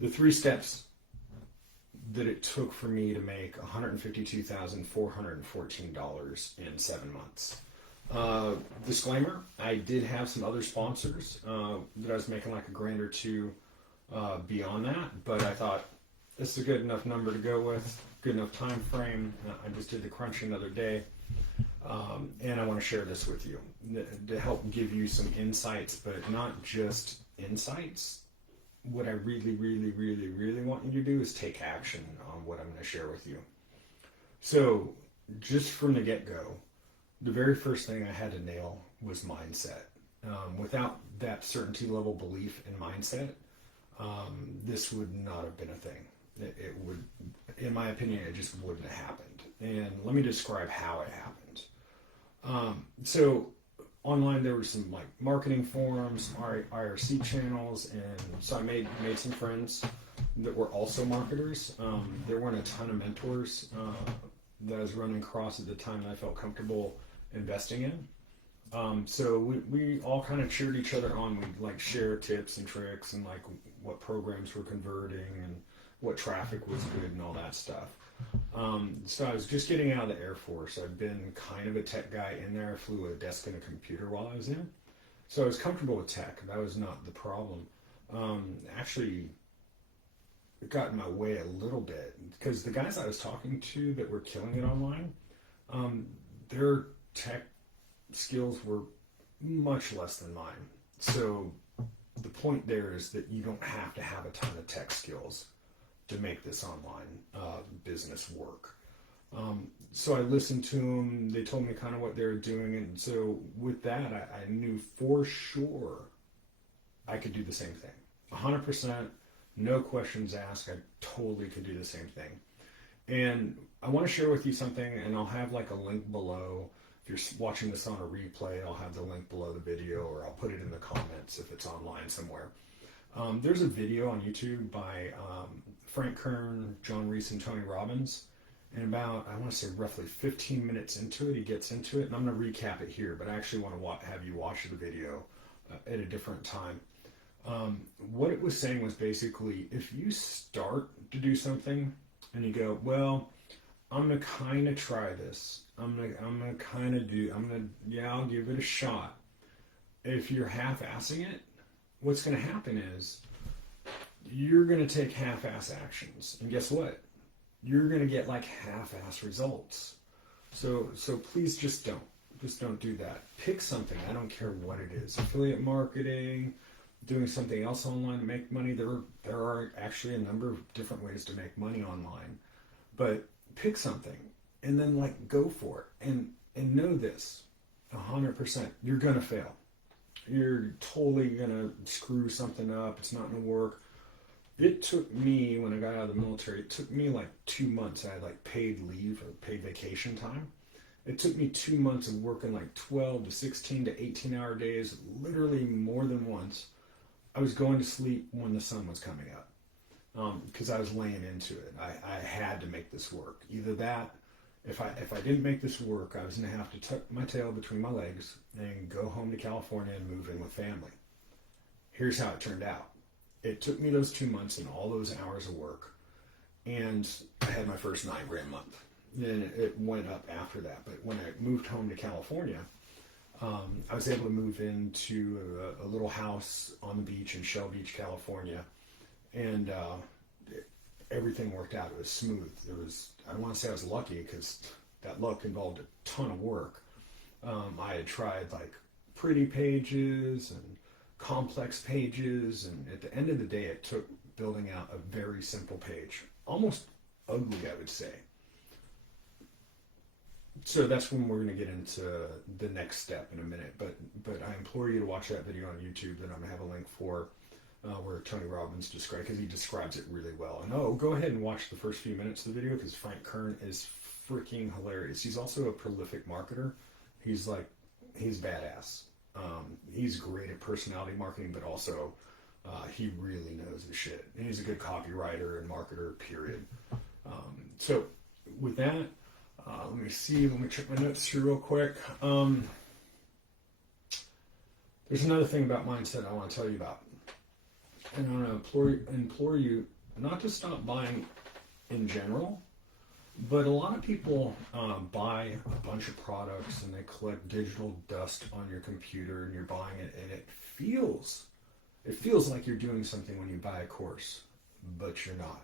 the 3 steps that it took for me to make $152,414 in 7 months. Disclaimer, I did have some other sponsors that I was making like a grand or two beyond that, but I thought this is a good enough number to go with, good enough time frame. I just did the crunching the other day, and I want to share this with you to help give you some insights, but not just insights. What I really, really, really, really want you to do is take action on what I'm going to share with you. So, just from the get-go, the very first thing I had to nail was mindset. Without that certainty level belief in mindset, this would not have been a thing. It would, in my opinion, it just wouldn't have happened. And let me describe how it happened. So online there were some like marketing forums, IRC channels, and so I made some friends that were also marketers. There weren't a ton of mentors that I was running across at the time that I felt comfortable investing in. So we all kind of cheered each other on. We'd like share tips and tricks and like what programs were converting and what traffic was good and all that stuff. So I was just getting out of the Air Force. I've been kind of a tech guy in there. I flew a desk and a computer while I was in. So I was comfortable with tech. That was not the problem. Actually, it got in my way a little bit because the guys I was talking to that were killing it online, their tech skills were much less than mine. So the point there is that you don't have to have a ton of tech skills to make this online business work. So I listened to them. They told me kind of what they were doing. And so with that, I knew for sure I could do the same thing. 100%, no questions asked. I totally could do the same thing. And I want to share with you something, and I'll have like a link below. If you're watching this on a replay, I'll have the link below the video, or I'll put it in the comments if it's online somewhere. There's a video on YouTube by Frank Kern, John Reese, and Tony Robbins. And about, I want to say roughly 15 minutes into it, he gets into it. And I'm going to recap it here, but I actually want to have you watch the video at a different time. What it was saying was basically, if you start to do something and you go, well, I'm going to kind of try this. I'm going to kind of do, I'll give it a shot. If you're half-assing it, what's going to happen is you're going to take half-ass actions. And guess what? You're going to get like half-ass results. So please just don't do that. Pick something. I don't care what it is. Affiliate marketing, doing something else online to make money. There are actually a number of different ways to make money online. But pick something and then like go for it. And know this, 100%, you're going to fail. You're totally going to screw something up. It's not going to work. It took me, when I got out of the military, it took me like 2 months. I had like paid leave or paid vacation time. It took me 2 months of working like 12 to 16 to 18 hour days, literally more than once. I was going to sleep when the sun was coming up because I was laying into it. I had to make this work. Either that, if I didn't make this work, I was going to have to tuck my tail between my legs and go home to California and move in with family. Here's how it turned out. It took me those 2 months and all those hours of work, and I had my first $9,000 month. Then it went up after that. But when I moved home to California, I was able to move into a little house on the beach in Shell Beach, California, and everything worked out. It was smooth. I don't want to say I was lucky because that luck involved a ton of work. I had tried like pretty pages and complex pages, and at the end of the day, it took building out a very simple page, almost ugly, I would say. So that's when we're going to get into the next step in a minute. But I implore you to watch that video on YouTube that I'm going to have a link for, where Tony Robbins describes, because he describes it really well. And go ahead and watch the first few minutes of the video because Frank Kern is freaking hilarious. He's also a prolific marketer. He's badass. He's great at personality marketing, but also he really knows his shit. And he's a good copywriter and marketer, period. So with that, let me check my notes here real quick. There's another thing about mindset I want to tell you about. and I want to implore you not to stop buying in general, but a lot of people buy a bunch of products and they collect digital dust on your computer and you're buying it, and it feels like you're doing something when you buy a course, but you're not.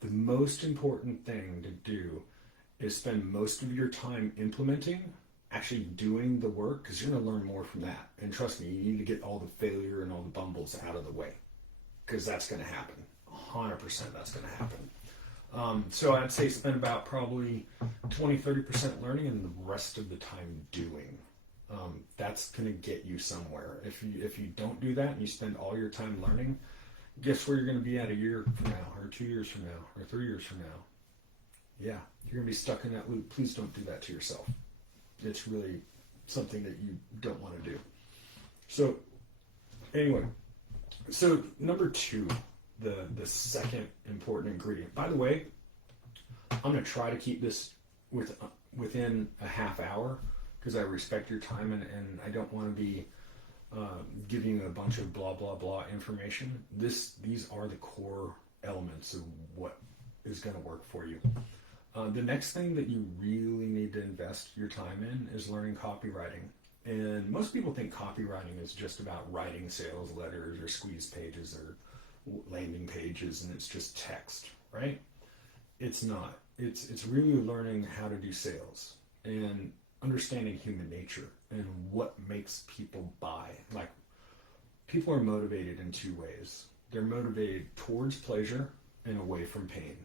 The most important thing to do is spend most of your time implementing, actually doing the work, because you're going to learn more from that. And trust me, you need to get all the failure and all the bumbles out of the way, because that's going to happen. 100% that's going to happen. So I'd say spend about probably 20-30% learning and the rest of the time doing. That's going to get you somewhere. If you don't do that and you spend all your time learning, guess where you're going to be at a year from now, or 2 years from now, or 3 years from now? Yeah, you're going to be stuck in that loop. Please don't do that to yourself. It's really something that you don't want to do. So anyway, so number 2, the second important ingredient. By the way, I'm going to try to keep this within a half hour, because I respect your time and I don't want to be giving you a bunch of blah blah blah information. These are the core elements of what is going to work for you. The next thing that you really need to invest your time in is learning copywriting. And most people think copywriting is just about writing sales letters or squeeze pages or landing pages, and it's just text, right? It's not. It's really learning how to do sales and understanding human nature and what makes people buy. Like, people are motivated in 2 ways. They're motivated towards pleasure and away from pain.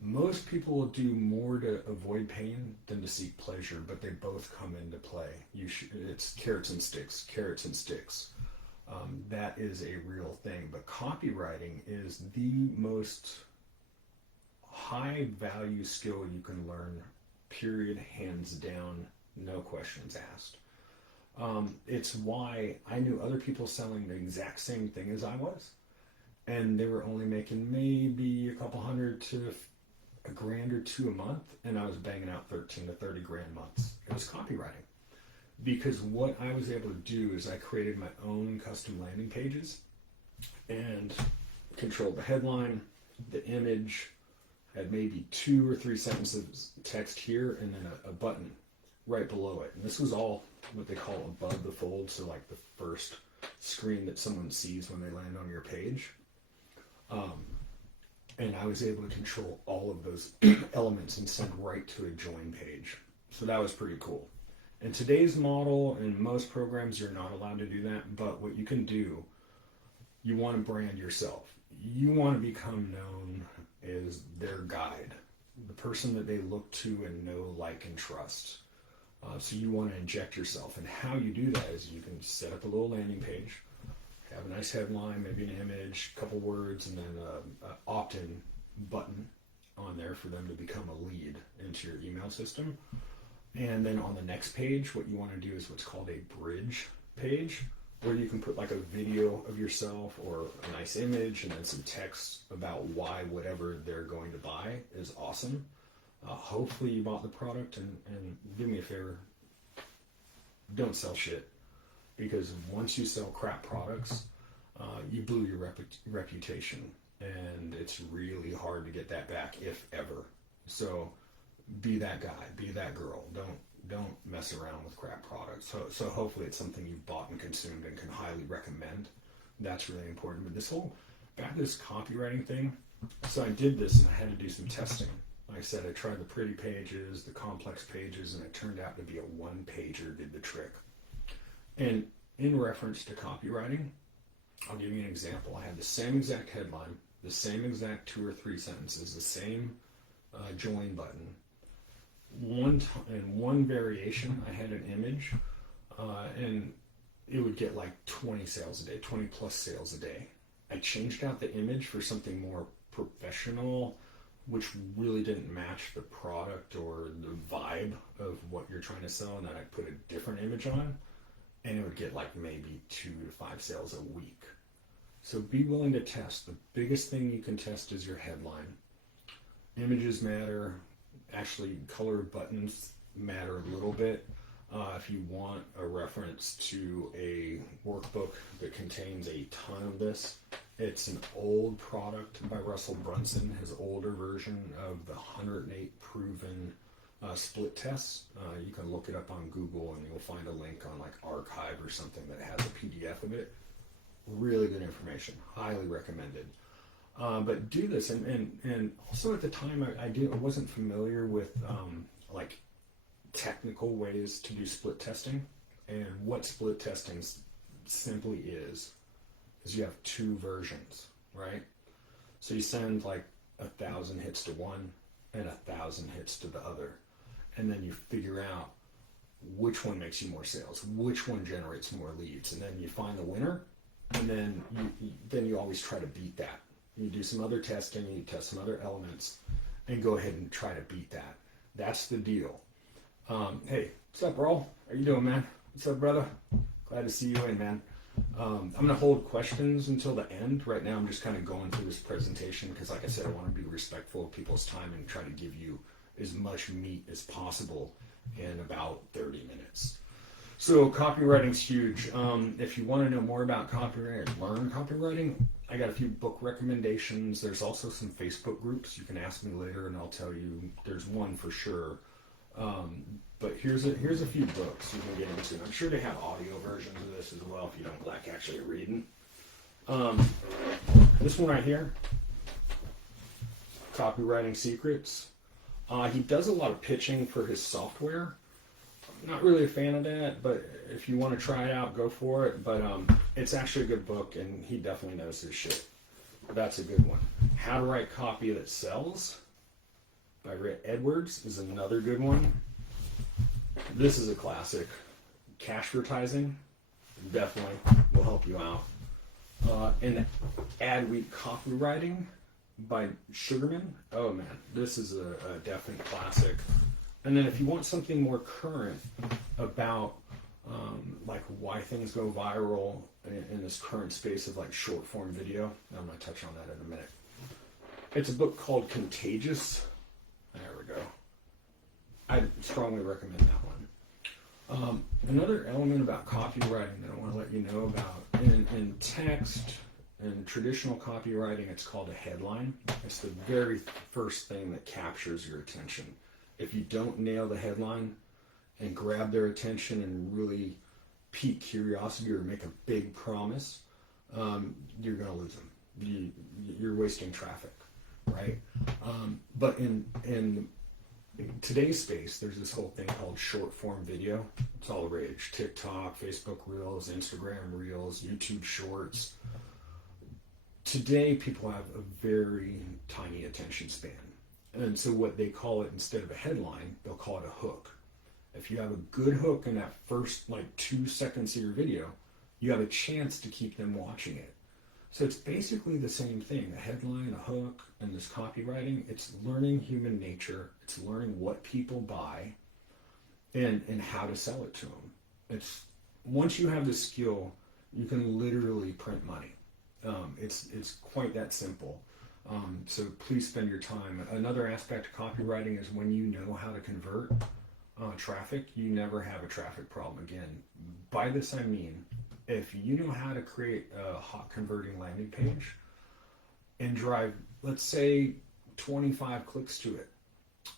Most people will do more to avoid pain than to seek pleasure, but they both come into play. It's carrots and sticks, carrots and sticks. That is a real thing. But copywriting is the most high value skill you can learn, period, hands down, no questions asked. It's why I knew other people selling the exact same thing as I was, and they were only making maybe a couple hundred to $1,000 or $2,000 a month, and I was banging out 13 to 30 grand months. It was copywriting. Because what I was able to do is I created my own custom landing pages and controlled the headline, the image, had maybe 2 or 3 sentences of text here, and then a button right below it. And this was all what they call above the fold, so like the first screen that someone sees when they land on your page. And I was able to control all of those elements and send right to a join page. So that was pretty cool. In today's model, in most programs, you're not allowed to do that, but what you can do, you want to brand yourself. You want to become known as their guide, the person that they look to and know, like, and trust. So you want to inject yourself. And how you do that is you can set up a little landing page, have a nice headline, maybe an image, a couple words, and then an opt-in button on there for them to become a lead into your email system. And then on the next page, what you want to do is what's called a bridge page, where you can put like a video of yourself or a nice image and then some text about why whatever they're going to buy is awesome. Hopefully you bought the product, and do me a favor, don't sell shit. Because once you sell crap products, you blew your reputation, and it's really hard to get that back, if ever. So be that guy, be that girl. Don't mess around with crap products. So hopefully it's something you've bought and consumed and can highly recommend. That's really important. But back to this copywriting thing. So I did this and I had to do some testing. Like I said, I tried the pretty pages, the complex pages, and it turned out to be a one-pager did the trick. And in reference to copywriting, I'll give you an example. I had the same exact headline, the same exact 2 or 3 sentences, the same join button. One variation, I had an image, and it would get like 20 sales a day, 20 plus sales a day. I changed out the image for something more professional, which really didn't match the product or the vibe of what you're trying to sell, and then I put a different image on, and it would get like maybe 2 to 5 sales a week. So be willing to test. The biggest thing you can test is your headline. Images matter. Actually, color buttons matter a little bit. If you want a reference to a workbook that contains a ton of this, it's an old product by Russell Brunson, his older version of the 108 proven split tests. You can look it up on Google and you'll find a link on like Archive or something that has a PDF of it. Really good information, highly recommended. But do this, and also at the time I wasn't familiar with like technical ways to do split testing, and what split testing simply is you have two versions, right? So you send like 1,000 hits to one and 1,000 hits to the other, and then you figure out which one makes you more sales, which one generates more leads, and then you find the winner, and then you always try to beat that. You do some other testing, you test some other elements, and go ahead and try to beat that. That's the deal. Hey, what's up, bro? How you doing, man? What's up, brother? Glad to see you in, man. I'm going to hold questions until the end. Right now, I'm just kind of going through this presentation because, like I said, I want to be respectful of people's time and try to give you as much meat as possible in about 30 minutes. So copywriting's huge. If you want to know more about copywriting or learn copywriting, I got a few book recommendations. There's also some Facebook groups. You can ask me later and I'll tell you. There's one for sure. But here's a few books you can get into. I'm sure they have audio versions of this as well if you don't like actually reading. This one right here, Copywriting Secrets. He does a lot of pitching for his software. I'm not really a fan of that, but if you want to try it out, go for it. But it's actually a good book, and he definitely knows his shit. That's a good one. How to Write Copy That Sells by Rhett Edwards is another good one. This is a classic. Cashvertising definitely will help you out. And Ad-Week Copywriting by Sugarman. Oh man, this is a definite classic. And then if you want something more current about like why things go viral in this current space of like short form video, I'm going to touch on that in a minute. It's a book called Contagious. There we go. I strongly recommend that one. Another element about copywriting that I want to let you know about, in text and traditional copywriting, it's called a headline. It's the very first thing that captures your attention. If you don't nail the headline and grab their attention and really pique curiosity or make a big promise, you're going to lose them. You're wasting traffic, right? But in today's space, there's this whole thing called short form video. It's all the rage. TikTok, Facebook Reels, Instagram Reels, YouTube Shorts. Today, people have a very tiny attention span. And so what they call it, instead of a headline, they'll call it a hook. If you have a good hook in that first 2 seconds of your video, you have a chance to keep them watching it. So it's basically the same thing, a headline, a hook, and this copywriting. It's learning human nature. It's learning what people buy and how to sell it to them. It's once you have the skill, you can literally print money. It's quite that simple. So please spend your time. Another aspect of copywriting is when you know how to convert traffic, you never have a traffic problem again. By this I mean, if you know how to create a hot converting landing page and drive, let's say, 25 clicks to it,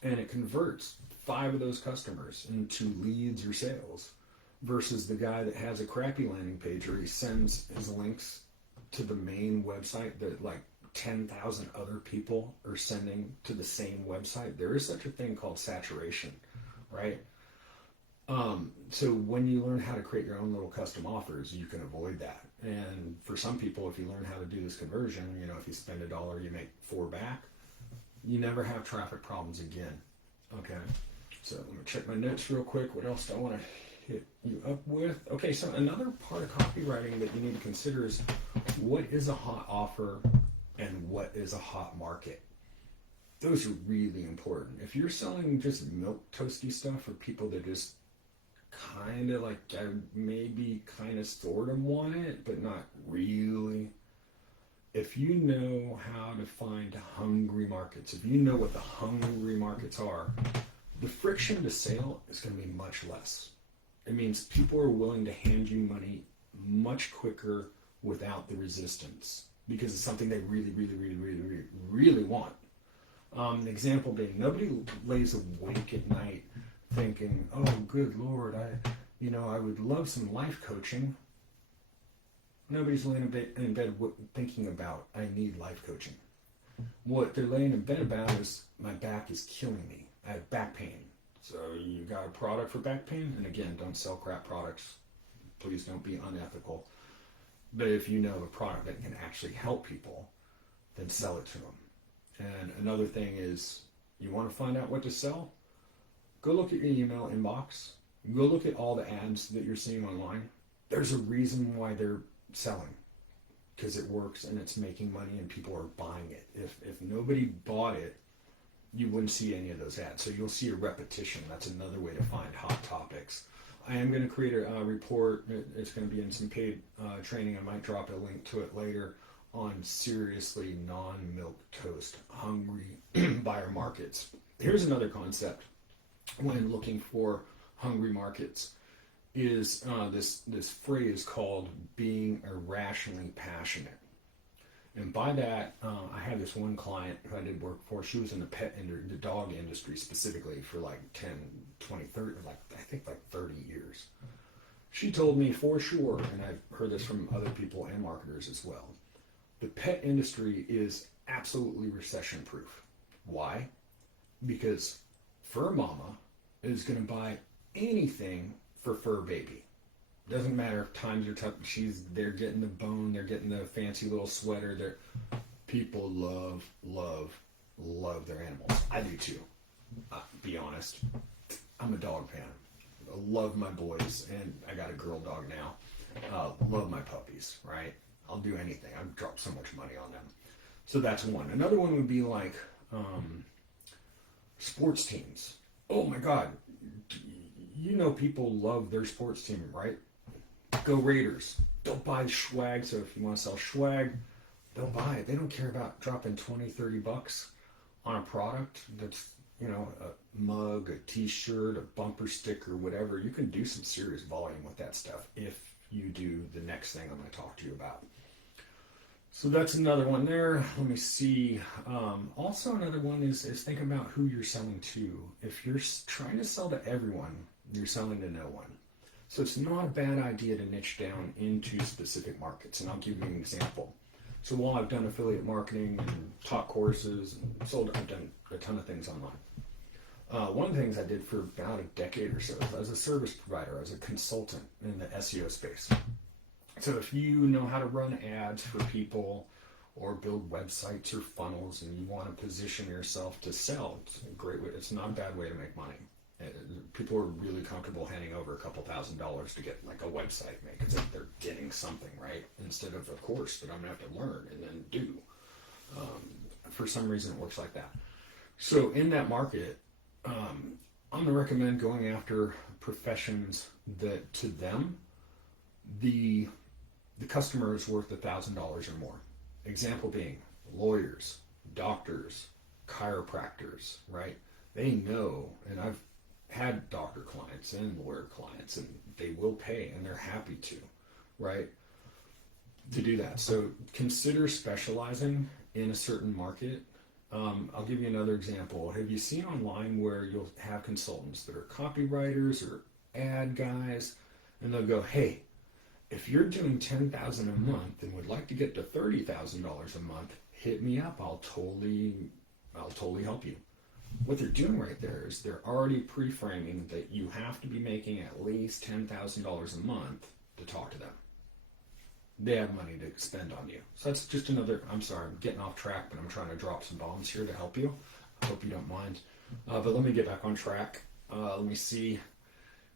and it converts 5 of those customers into leads or sales, versus the guy that has a crappy landing page or he sends his links to the main website that 10,000 other people are sending to the same website. There is such a thing called saturation, right? So when you learn how to create your own little custom offers, you can avoid that. And for some people, if you learn how to do this conversion, if you spend $1, you make 4 back, you never have traffic problems again. Okay, so let me check my notes real quick. What else do I want to hit you up with? Okay, so another part of copywriting that you need to consider is what is a hot offer and what is a hot market. Those are really important. If you're selling just milk toasty stuff for people that just kind of maybe kind of sort of want it, but not really. If you know how to find hungry markets, if you know what the hungry markets are, the friction to sale is going to be much less. It means people are willing to hand you money much quicker without the resistance because it's something they really, really, really, really, really, really want. An example being, nobody lays awake at night thinking, "Oh, good Lord, I would love some life coaching." Nobody's laying in bed thinking about, "I need life coaching." What they're laying in bed about is, "My back is killing me. I have back pain." So you got a product for back pain? And again, don't sell crap products. Please don't be unethical. But if you know a product that can actually help people, then sell it to them. And another thing is, you want to find out what to sell? Go look at your email inbox. Go look at all the ads that you're seeing online. There's a reason why they're selling. Because it works and it's making money and people are buying it. If nobody bought it, you wouldn't see any of those ads. So you'll see a repetition. That's another way to find hot topics. I am going to create a report. It's going to be in some paid training. I might drop a link to it later on seriously non-milk toast hungry buyer markets. Here's another concept when looking for hungry markets is this phrase called being irrationally passionate. And by that, I had this one client who I did work for. She was in the dog industry specifically for like 10, 20, 30, I think 30 years. She told me for sure, and I've heard this from other people and marketers as well, the pet industry is absolutely recession proof. Why? Because Fur Mama is going to buy anything for Fur Baby. Doesn't matter if times are tough. They're getting the bone. They're getting the fancy little sweater. People love their animals. I do too. Be honest. I'm a dog fan. I love my boys, and I got a girl dog now. Love my puppies. Right? I'll do anything. I've dropped so much money on them. So that's one. Another one would be like sports teams. Oh my God. You know people love their sports team, right? Go Raiders. They'll buy swag. So if you want to sell swag, they'll buy it. They don't care about dropping $20, $30 on a product that's, a mug, a t-shirt, a bumper sticker, whatever. You can do some serious volume with that stuff if you do the next thing I'm going to talk to you about. So that's another one there. Let me see. Also another one is think about who you're selling to. If you're trying to sell to everyone, you're selling to no one. So it's not a bad idea to niche down into specific markets. And I'll give you an example. So while I've done affiliate marketing and taught courses and I've done a ton of things online. One of the things I did for about a decade or so as a service provider, as a consultant in the SEO space. So if you know how to run ads for people or build websites or funnels and you want to position yourself to sell, it's a great way. It's not a bad way to make money. People are really comfortable handing over a couple $1,000s to get like a website made because they're getting something, right? Instead of a course that I'm going to have to learn and then do. For some reason, it works like that. So in that market, I'm going to recommend going after professions that to them, the customer is worth $1,000 or more. Example being lawyers, doctors, chiropractors, right? They know, and I've had doctor clients and lawyer clients, and they will pay, and they're happy to, right? To do that. So consider specializing in a certain market. I'll give you another example. Have you seen online where you'll have consultants that are copywriters or ad guys, and they'll go, "Hey, if you're doing $10,000 a month and would like to get to $30,000 a month, hit me up. I'll totally help you." What they're doing right there is they're already pre-framing that you have to be making at least $10,000 a month to talk to them. They have money to spend on you. So that's just another, I'm sorry, I'm getting off track, but I'm trying to drop some bombs here to help you. I hope you don't mind. But let me get back on track. Let me see.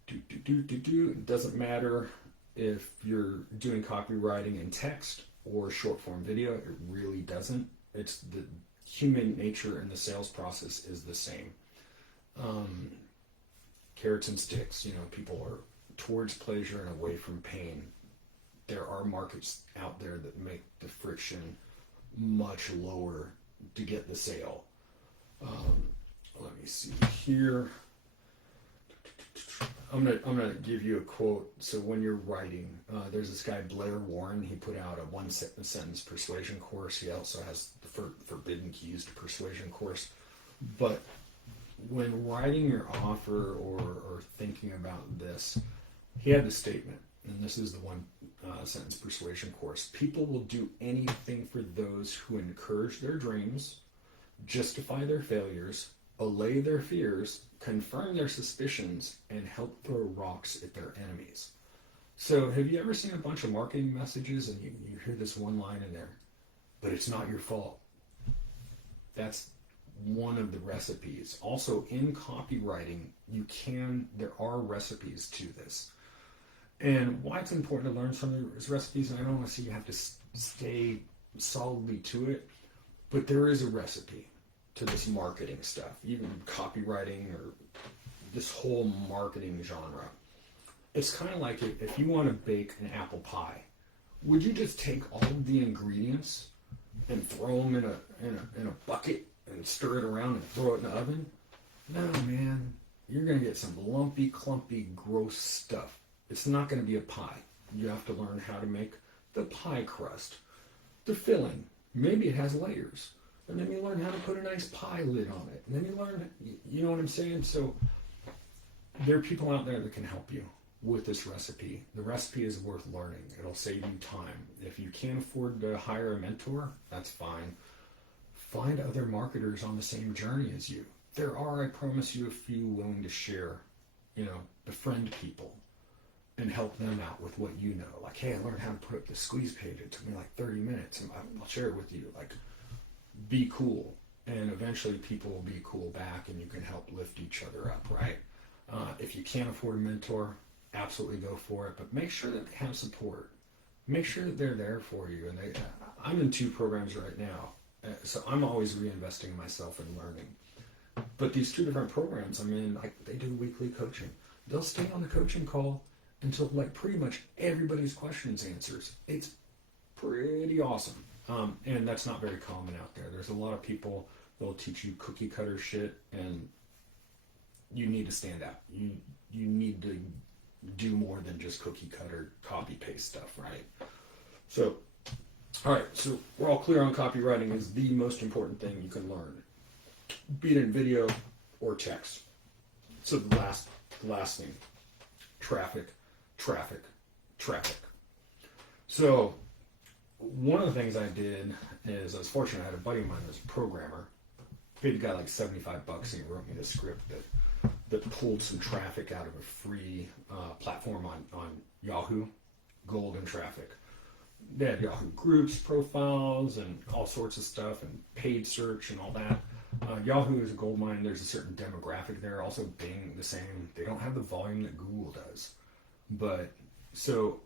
It doesn't matter if you're doing copywriting in text or short form video. It really doesn't. It's the human nature in the sales process is the same. Carrots and sticks, people are towards pleasure and away from pain. There are markets out there that make the friction much lower to get the sale. Let me see here. I'm gonna give you a quote. So when you're writing, there's this guy Blair Warren. He put out a sentence persuasion course. He also has the forbidden keys to persuasion course. But when writing your offer or thinking about this, he had the statement, and this is the one sentence persuasion course. People will do anything for those who encourage their dreams, justify their failures, allay their fears, confirm their suspicions, and help throw rocks at their enemies. So have you ever seen a bunch of marketing messages and you hear this one line in there, but it's not your fault? That's one of the recipes. Also in copywriting, there are recipes to this. And why it's important to learn some of these recipes, and I don't want to say you have to stay solidly to it, but there is a recipe to this marketing stuff, even copywriting or this whole marketing genre. It's kind of like if you want to bake an apple pie, would you just take all of the ingredients and throw them in a bucket and stir it around and throw it in the oven? No, man. You're going to get some lumpy, clumpy, gross stuff. It's not going to be a pie. You have to learn how to make the pie crust, the filling. Maybe it has layers. And then you learn how to put a nice pie lid on it. And then you learn, you know what I'm saying? So there are people out there that can help you with this recipe. The recipe is worth learning. It'll save you time. If you can't afford to hire a mentor, that's fine. Find other marketers on the same journey as you. There are, I promise you, a few willing to share, befriend people and help them out with what you know. Like, hey, I learned how to put up the squeeze page. It took me like 30 minutes, and I'll share it with you. Like, be cool. And eventually people will be cool back, and you can help lift each other up, right? If you can't afford a mentor, absolutely go for it. But make sure that they have support. Make sure that they're there for you. And I'm in 2 programs right now. So I'm always reinvesting in myself and learning. But these 2 different programs, they do weekly coaching. They'll stay on the coaching call until pretty much everybody's questions answers. It's pretty awesome. And that's not very common out there. There's a lot of people that will teach you cookie cutter shit, and you need to stand out. You need to do more than just cookie cutter copy paste stuff, right? So, all right, so we're all clear on copywriting is the most important thing you can learn, be it in video or text. So the last thing, traffic. So one of the things I did is I was fortunate. I had a buddy of mine who was a programmer. Paid the guy like $75 and he wrote me this script that pulled some traffic out of a free platform on Yahoo, golden traffic. They had Yahoo groups, profiles, and all sorts of stuff, and paid search and all that. Yahoo is a gold mine. There's a certain demographic there. Also Bing, the same. They don't have the volume that Google does. But so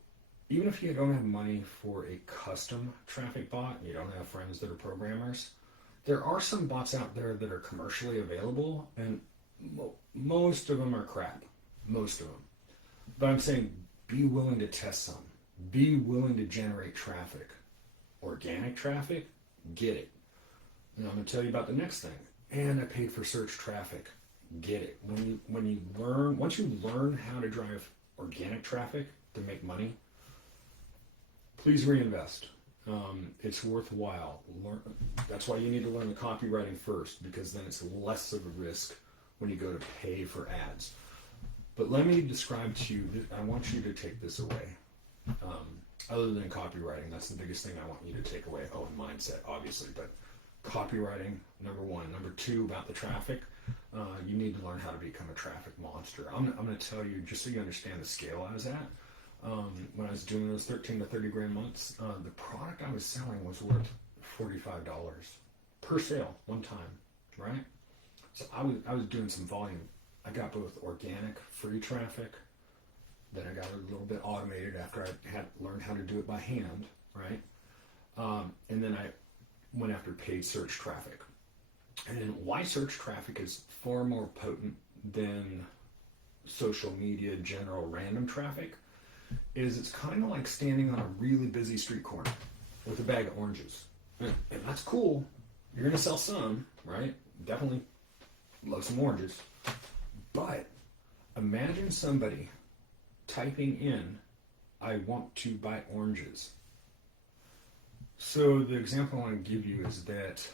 even if you don't have money for a custom traffic bot, you don't have friends that are programmers, there are some bots out there that are commercially available, and most of them are crap. Most of them. But I'm saying be willing to test some. Be willing to generate traffic. Organic traffic, get it. And I'm going to tell you about the next thing. And I paid for search traffic. Get it. Once you learn how to drive organic traffic to make money, please reinvest. It's worthwhile. That's why you need to learn the copywriting first, because then it's less of a risk when you go to pay for ads. But let me describe to you, I want you to take this away. Other than copywriting, that's the biggest thing I want you to take away. Oh, and mindset, obviously, but copywriting, number 1. Number 2, about the traffic, you need to learn how to become a traffic monster. I'm going to tell you, just so you understand the scale I was at, when I was doing those 13 to 30 grand months, the product I was selling was worth $45 per sale, one time, right? So I was doing some volume. I got both organic, free traffic. Then I got a little bit automated after I had learned how to do it by hand, right? And then I went after paid search traffic. And why search traffic is far more potent than social media general random traffic is it's kind of like standing on a really busy street corner with a bag of oranges. And that's cool. You're going to sell some, right? Definitely love some oranges. But Imagine somebody typing in, I want to buy oranges. So the example I want to give you is that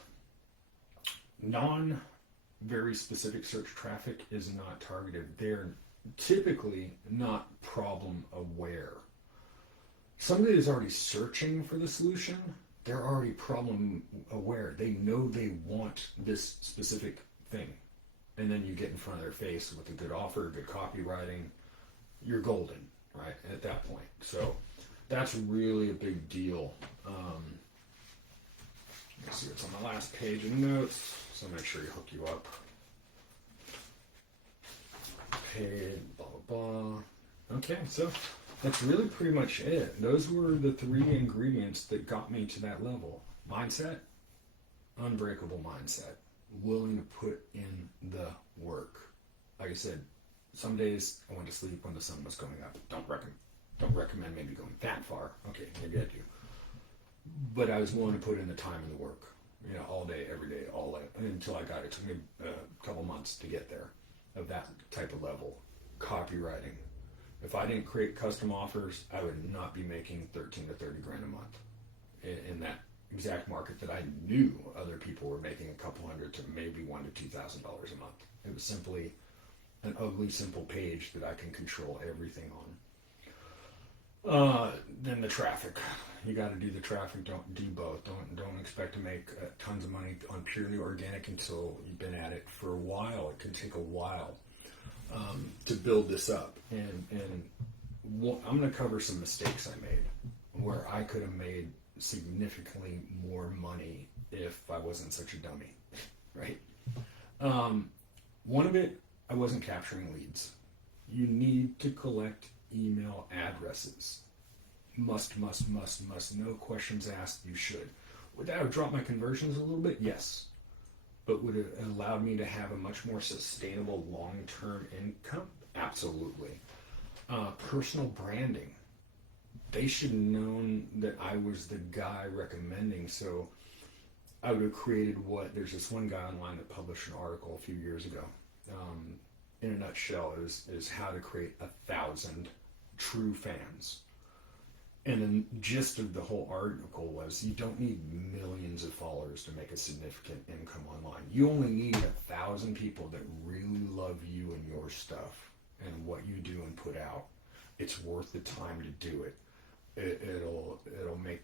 very specific search traffic is not targeted. They're typically not problem aware. Somebody is already searching for the solution. They're already problem aware. They know they want this specific thing. And then you get in front of their face with a good offer, good copywriting. You're golden, right, at that point. So that's really a big deal. Let's see what's on the last page of notes. So make sure you hook you up. Paid, blah, blah, blah. Okay, so that's really pretty much it. Those were the 3 ingredients that got me to that level. Mindset, unbreakable mindset, willing to put in the work. Like I said, some days I went to sleep when the sun was going up. Don't recommend maybe going that far. Okay, maybe I do. But I was willing to put in the time and the work, all day, every day, all day, until I got it. It took me a couple months to get there, of that type of level. Copywriting. If I didn't create custom offers, I would not be making 13 to 30 grand a month in that exact market that I knew other people were making a couple hundred to maybe $1,000 to $2,000 a month. It was simply an ugly, simple page that I can control everything on. Then the traffic. You got to do the traffic. Don't do both. Don't expect to make tons of money on purely organic until you've been at it for a while. It can take a while to build this up. And I'm going to cover some mistakes I made where I could have made significantly more money if I wasn't such a dummy, right? One of it, I wasn't capturing leads. You need to collect email addresses. Must. No questions asked, you should. Would that have dropped my conversions a little bit? Yes. But would it have allowed me to have a much more sustainable long-term income? Absolutely. Personal branding. They should have known that I was the guy recommending, so I would have created there's this one guy online that published an article a few years ago. In a nutshell, is how to create 1,000 true fans. And the gist of the whole article was you don't need millions of followers to make a significant income online. You only need 1,000 people that really love you and your stuff and what you do and put out. It's worth the time to do it. It'll make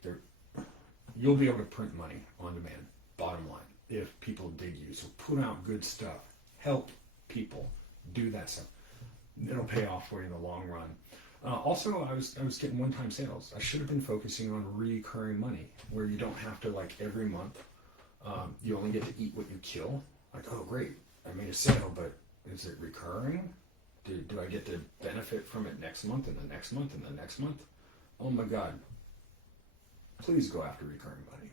you'll be able to print money on demand, bottom line, if people dig you. So put out good stuff, help people, do that stuff. It'll pay off for you in the long run. Also, I was getting one-time sales. I should have been focusing on recurring money, where you don't have to, every month, you only get to eat what you kill. Oh, great, I made a sale, but is it recurring? Do I get to benefit from it next month and the next month and the next month? Oh my God. Please go after recurring money.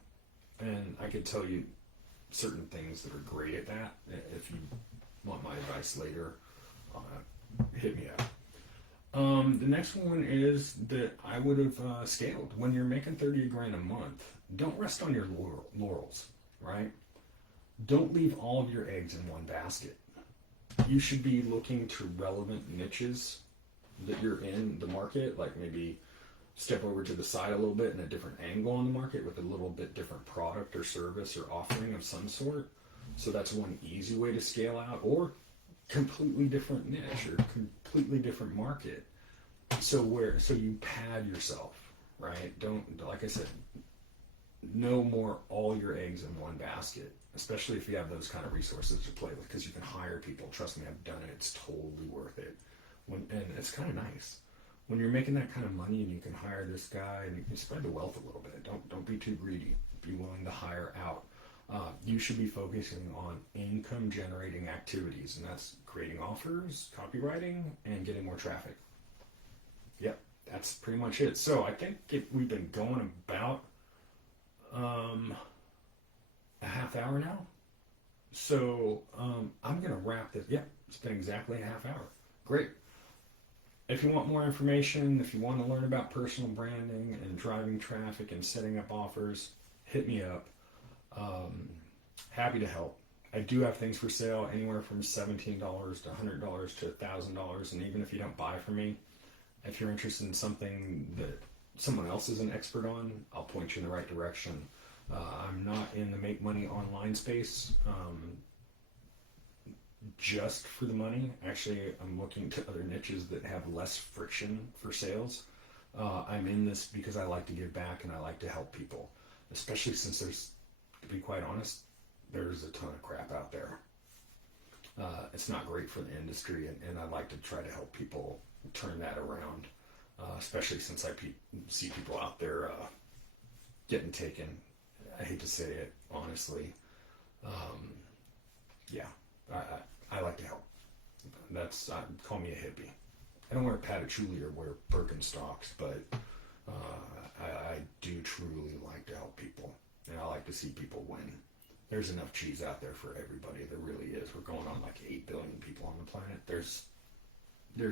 And I could tell you certain things that are great at that. If you want my advice later, hit me up. The next one is that I would have scaled. When you're making 30 grand a month, don't rest on your laurels, right? Don't leave all of your eggs in one basket. You should be looking to relevant niches that you're in the market, like maybe step over to the side a little bit in a different angle on the market with a little bit different product or service or offering of some sort. So that's one easy way to scale out, or completely different niche or completely different market. So you pad yourself, right? Don't, like I said, no more all your eggs in one basket, especially if you have those kind of resources to play with, because you can hire people. Trust me, I've done it. It's totally worth it. And it's kind of nice when you're making that kind of money and you can hire this guy and you can spread the wealth a little bit. Don't be too greedy. Be willing to hire out. You should be focusing on income generating activities, and that's creating offers, copywriting, and getting more traffic. Yep, that's pretty much it. So I think we've been going about a half hour now. So I'm going to wrap this. Yep, it's been exactly a half hour. Great. If you want more information, if you want to learn about personal branding and driving traffic and setting up offers, hit me up. Happy to help. I do have things for sale anywhere from $17 to $100 to $1,000. And even if you don't buy from me, if you're interested in something that someone else is an expert on, I'll point you in the right direction. I'm not in the make money online space just for the money. Actually, I'm looking to other niches that have less friction for sales. I'm in this because I like to give back and I like to help people, especially since there's, to be quite honest, there's a ton of crap out there. It's not great for the industry, and I'd like to try to help people turn that around, especially since I see people out there getting taken. I hate to say it, honestly. Yeah, I like to help. Call me a hippie. I don't wear patchouli or wear Birkenstocks, but I do truly like to help people, and I like to see people win. There's enough cheese out there for everybody. There really is. We're going on like 8 billion people on the planet. There's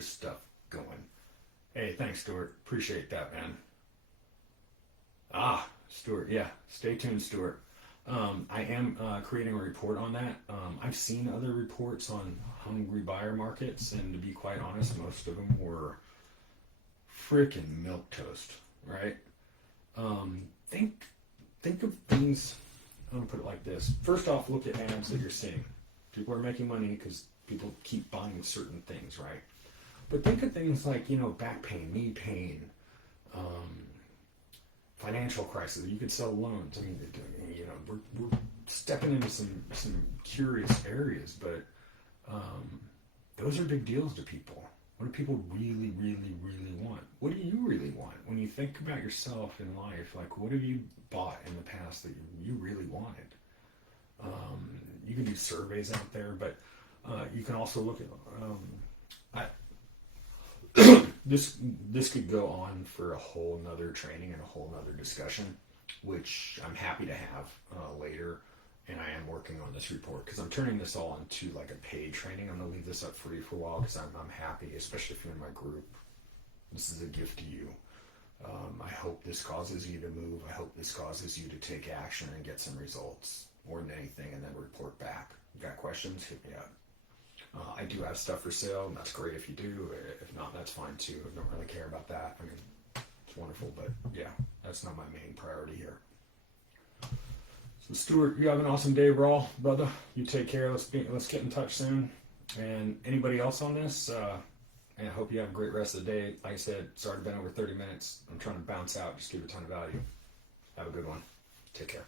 stuff going. Hey, thanks, Stuart. Appreciate that, man. Stuart, yeah. Stay tuned, Stuart. I am creating a report on that. I've seen other reports on hungry buyer markets, and to be quite honest, most of them were freaking milquetoast, right? Think of things. I'm gonna put it like this. First off, look at ads that you're seeing. People are making money because people keep buying certain things, right? But think of things like, back pain, knee pain, financial crisis. You could sell loans. I mean, we're stepping into some curious areas, but those are big deals to people. What do people really, really, really want? What do you really want? When you think about yourself in life, like, what have you bought in the past that you really wanted? You can do surveys out there, but you can also look at this could go on for a whole nother training and a whole nother discussion, which I'm happy to have later. And I am working on this report because I'm turning this all into like a paid training. I'm going to leave this up free for a while because I'm happy, especially if you're in my group. This is a gift to you. I hope this causes you to move. I hope this causes you to take action and get some results more than anything, and then report back. You got questions? Hit me up. I do have stuff for sale, and that's great if you do. If not, that's fine too. I don't really care about that. I mean, it's wonderful, but yeah, that's not my main priority here. So Stuart, you have an awesome day, Brawl, brother. You take care. Let's get in touch soon. And anybody else on this? And I hope you have a great rest of the day. Like I said, sorry to been over 30 minutes. I'm trying to bounce out, just give a ton of value. Have a good one. Take care.